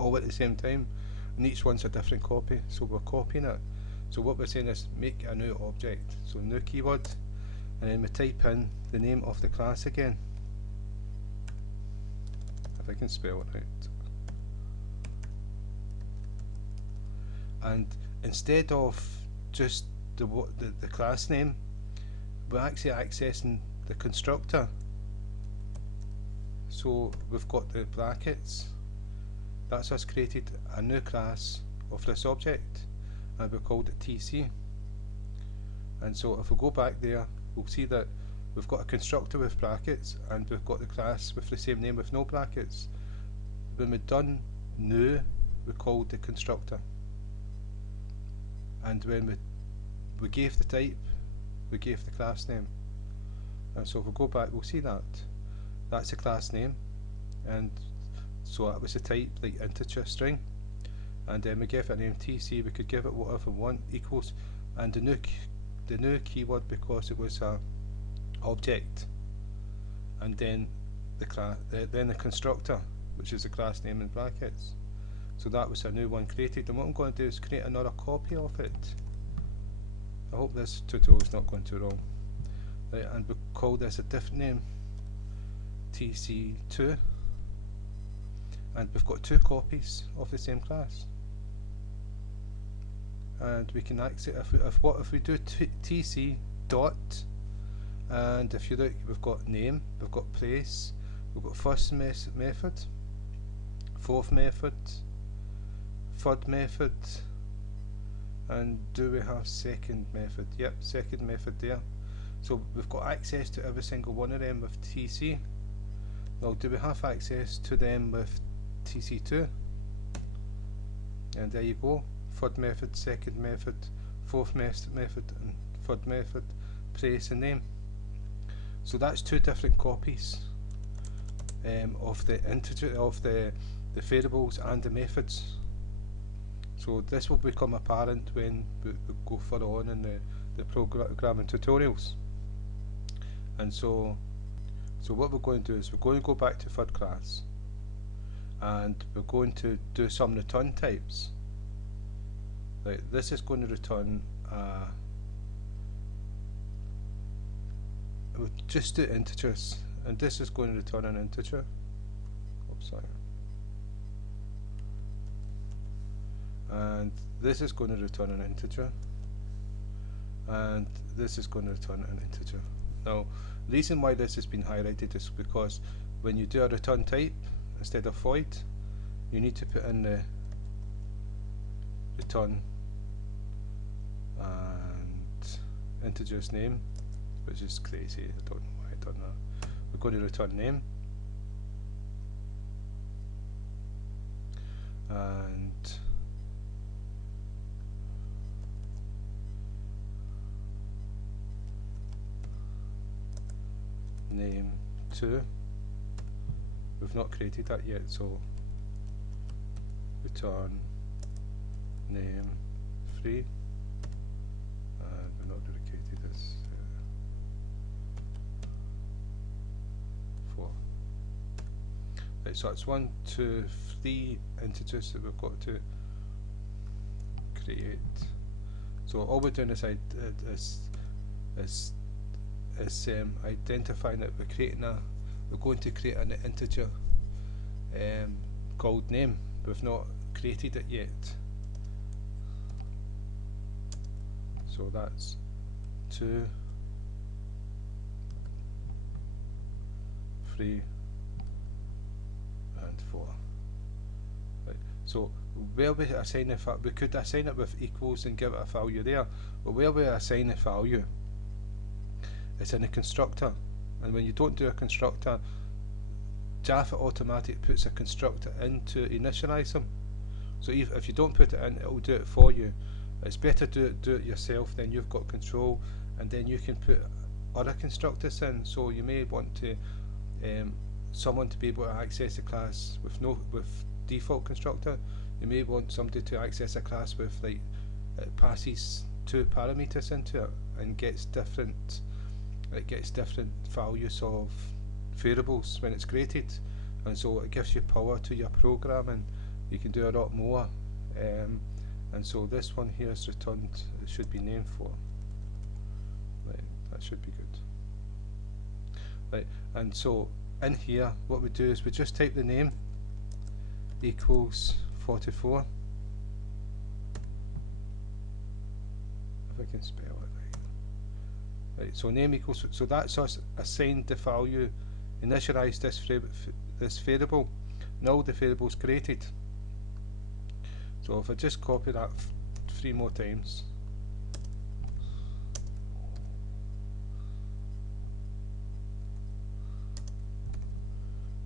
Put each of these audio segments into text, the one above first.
all at the same time, and each one's a different copy, so we're copying it. So what we're saying is make a new object, so new keyword, and then we type in the name of the class again, if I can spell it right. And instead of just the class name, we're actually accessing the constructor. So we've got the brackets, that's us created a new class of this object, and we called it TC. And so if we go back there, we'll see that we've got a constructor with brackets, and we've got the class with the same name with no brackets. When we've done new, we called the constructor, and when we gave the type, we gave the class name. And so if we go back, we'll see that that's the class name, and so that was the type, like integer string, and then we gave it a name TC. We could give it whatever we want, equals, and the new keyword, because it was a object, and then the constructor, which is the class name in brackets. So that was a new one created, and what I'm going to do is create another copy of it. I hope this tutorial is not going too wrong. Right, and we'll call this a different name, TC2, and we've got two copies of the same class. And we can access if we do TC dot, and if you look, we've got name, we've got place, we've got first method, fourth method, third method, and do we have second method? Yep, second method there. So we've got access to every single one of them with TC. Now, do we have access to them with TC2? And there you go. Third method, second method, fourth method, and third method, place and name. So that's two different copies of the integer, of the variables and the methods. So this will become apparent when we go further on in the programming tutorials. And so what we're going to do is we're going to go back to third class, and we're going to do some return types. Right, this is going to return we'll just do integers, and this is going to return an integer. Oops, sorry. And this is going to return an integer, and this is going to return an integer. Now, the reason why this has been highlighted is because when you do a return type, instead of void, you need to put in the return and integer's name, which is crazy. I don't know why I done that. We're going to return name, and name 2. We've not created that yet, so return name 3, and we've not really created this 4. Right, so it's 1, 2, 3 integers that we've got to create. So all we're doing is identifying that we're going to create an integer called name. We've not created it yet. So that's 2, 3, and 4. Right. So where we assign we could assign it with equals and give it a value there, but where we assign a value, it's in a constructor, and when you don't do a constructor, Java automatically puts a constructor in to initialize them. So if you don't put it in, it will do it for you. It's better do it yourself, then you've got control, and then you can put other constructors in. So you may want to someone to be able to access a class with default constructor. You may want somebody to access a class with, like, it passes 2 parameters into it and gets different values of variables when it's created, and so it gives you power to your programming you can do a lot more. And so this one here is returned, it should be name 4. Right, that should be good. Right, and so in here what we do is we just type the name equals 44. If I can spell it right. Right, so name equals, so that's us assigned the value, initialized this variable, and all the variables created. So if I just copy that 3 more times,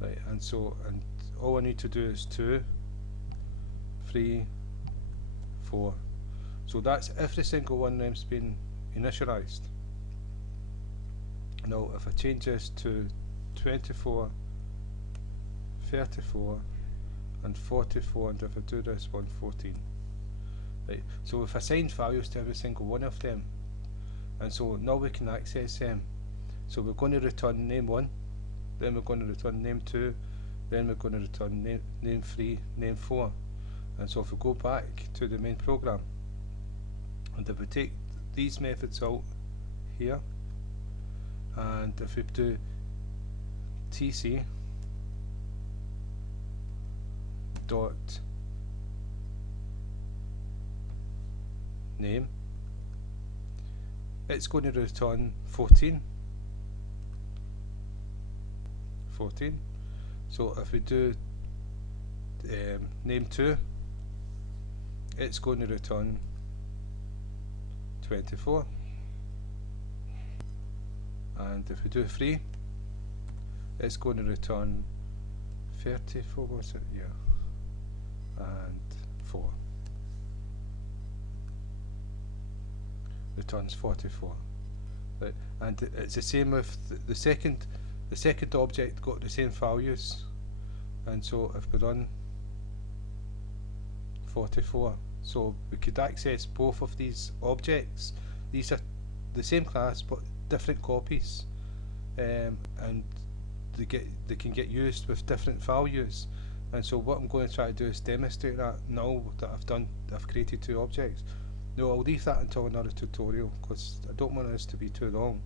right, and so, and all I need to do is 2, 3, 4. So that's every single one of them's been initialized. Now if I change this to 24, 34 and 44, and if I do this one, 14. Right, so we've assigned values to every single one of them, and so now we can access them. So we're going to return name 1, then we're going to return name 2, then we're going to return name 3, name 4. And so if we go back to the main program, and if we take these methods out here, and if we do tc dot name, it's going to return 14. So if we do name 2, it's going to return 24. And if we do 3, it's going to return 34, was it? Yeah. And 4. Returns 44. Right. And it's the same with the second object, got the same values, and so if we run 44, so we could access both of these objects. These are the same class but different copies, and they can get used with different values. And so what I'm going to try to do is demonstrate that now that I've created 2 objects. No, I'll leave that until another tutorial because I don't want this to be too long.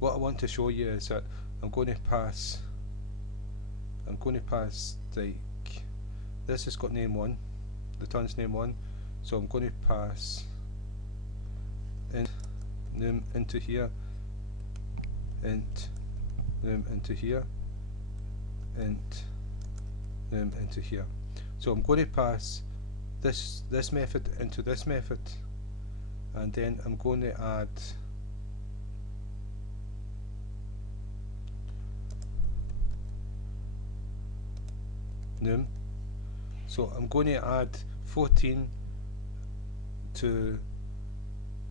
What I want to show you is that I'm going to pass like this has got name 1, returns name 1, so I'm going to pass name into here, int name into here, int name into here. So I'm going to pass this method into this method, and then I'm going to add num. So I'm going to add 14 to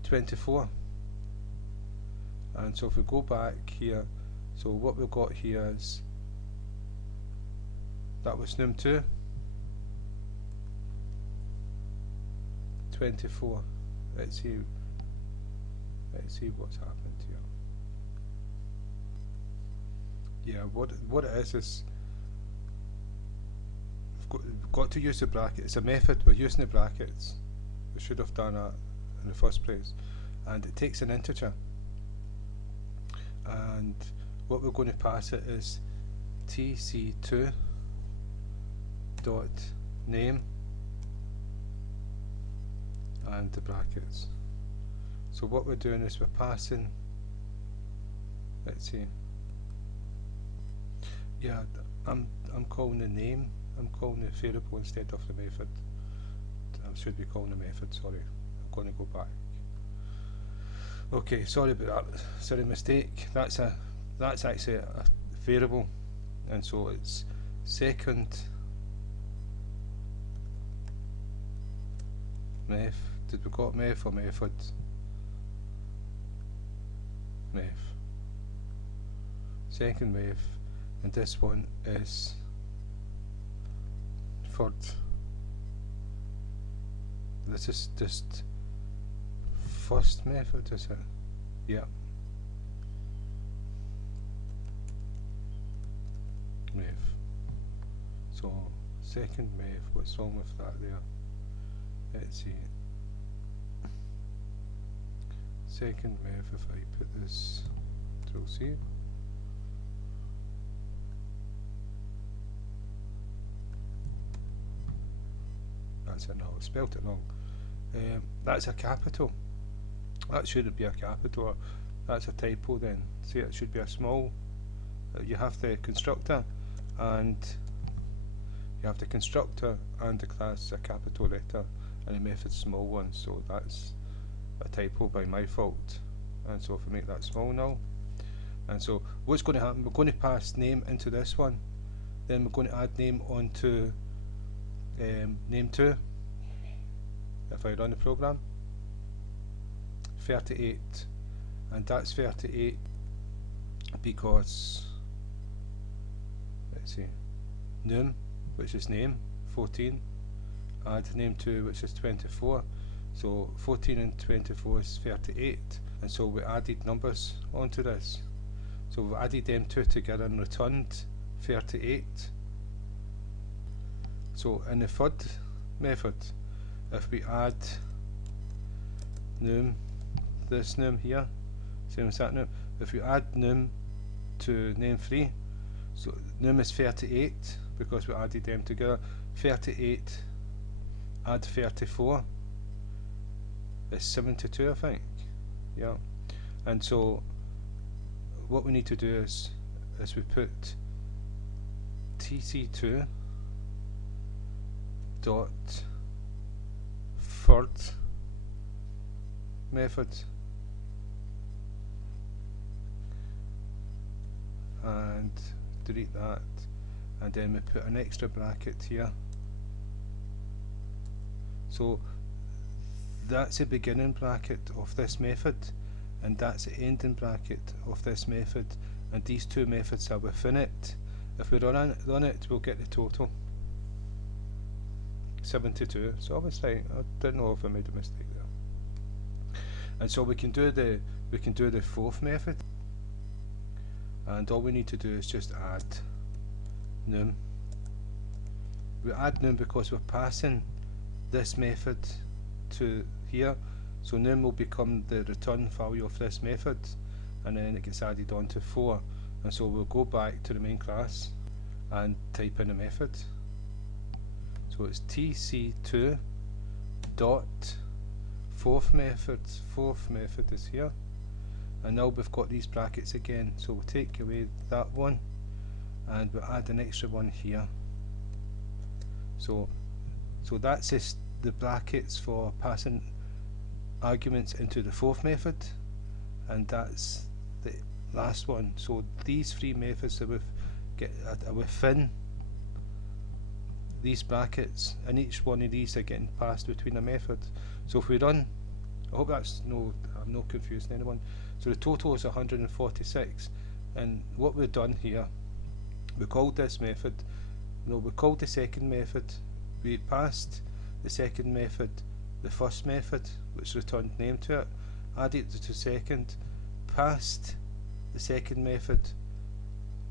24, and so if we go back here, so what we've got here is that was num2, 24. Let's see what's happened here. Yeah, what it is we've got to use the bracket. It's a method, we're using the brackets. We should have done that in the first place. And it takes an integer, and what we're going to pass it is tc2 dot name and the brackets. So what we're doing is we're passing, let's see, yeah, I'm calling the name, I'm calling the variable instead of the method. I should be calling the method, sorry. I'm going to go back. Okay, sorry about that. Sorry, mistake. That's actually a variable, and so it's second meth. Did we got meth or method? Meth. Second meth, and this one is third. This is just first method, is it? Yeah. Meth. So second method, what's wrong with that there? Let's see. Second method, if I put this Control C. That's it, no, I spelt it wrong. That's a capital. That shouldn't be a capital. That's a typo then. See, it should be a small. You have the constructor and you have the constructor and the class a capital letter and the method small one, so that's a typo by my fault. And so if I make that small now, and so what's going to happen, we're going to pass name into this one, then we're going to add name onto name 2. If I run the program, 38, and that's 38 because, let's see, num, which is name, 14, add name 2, which is 24, so 14 and 24 is 38, and so we added numbers onto this, so we've added them two together and returned 38. So in the third method, if we add num, this num here, same as that num, if we add num to name 3, so num is 38 because we added them together, 38 add 34 is 72, I think, yeah. And so what we need to do is we put tc2 dot third method and delete that, and then we put an extra bracket here. So that's the beginning bracket of this method, and that's the ending bracket of this method, and these two methods are within it. If we run it, we'll get the total 72. So obviously I didn't know if I made a mistake there. And so we can do the fourth method, and all we need to do is just add num. We add num because we're passing this method to here, so num will become the return value of this method, and then it gets added on to 4, and so we'll go back to the main class and type in a method. So it's tc2 dot fourth method is here, and now we've got these brackets again, so we'll take away that one and we'll add an extra one here. So that's just the brackets for passing arguments into the fourth method, and that's the last one. So these three methods are within these brackets, and each one of these are getting passed between a method. So if we run, I hope I'm not confusing anyone. So the total is 146, and what we've done here, we called this method, we called the second method, we passed the second method the first method, which returned name to it, added it to second, passed the second method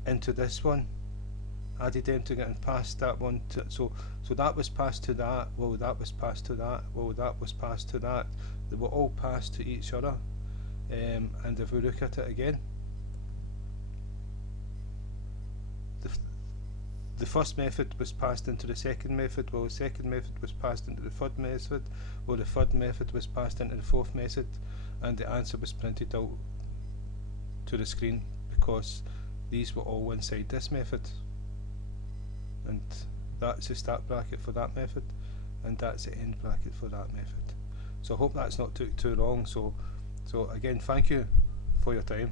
into this one, added them together and passed that one to, so that was passed to that, well that was passed to that, well that was passed to that, they were all passed to each other. And if we look at it again, the first method was passed into the second method, well the second method was passed into the third method, well the third method was passed into the fourth method, and the answer was printed out to the screen because these were all inside this method. And that's the start bracket for that method, and that's the end bracket for that method. So I hope that's not took too long. So again, thank you for your time.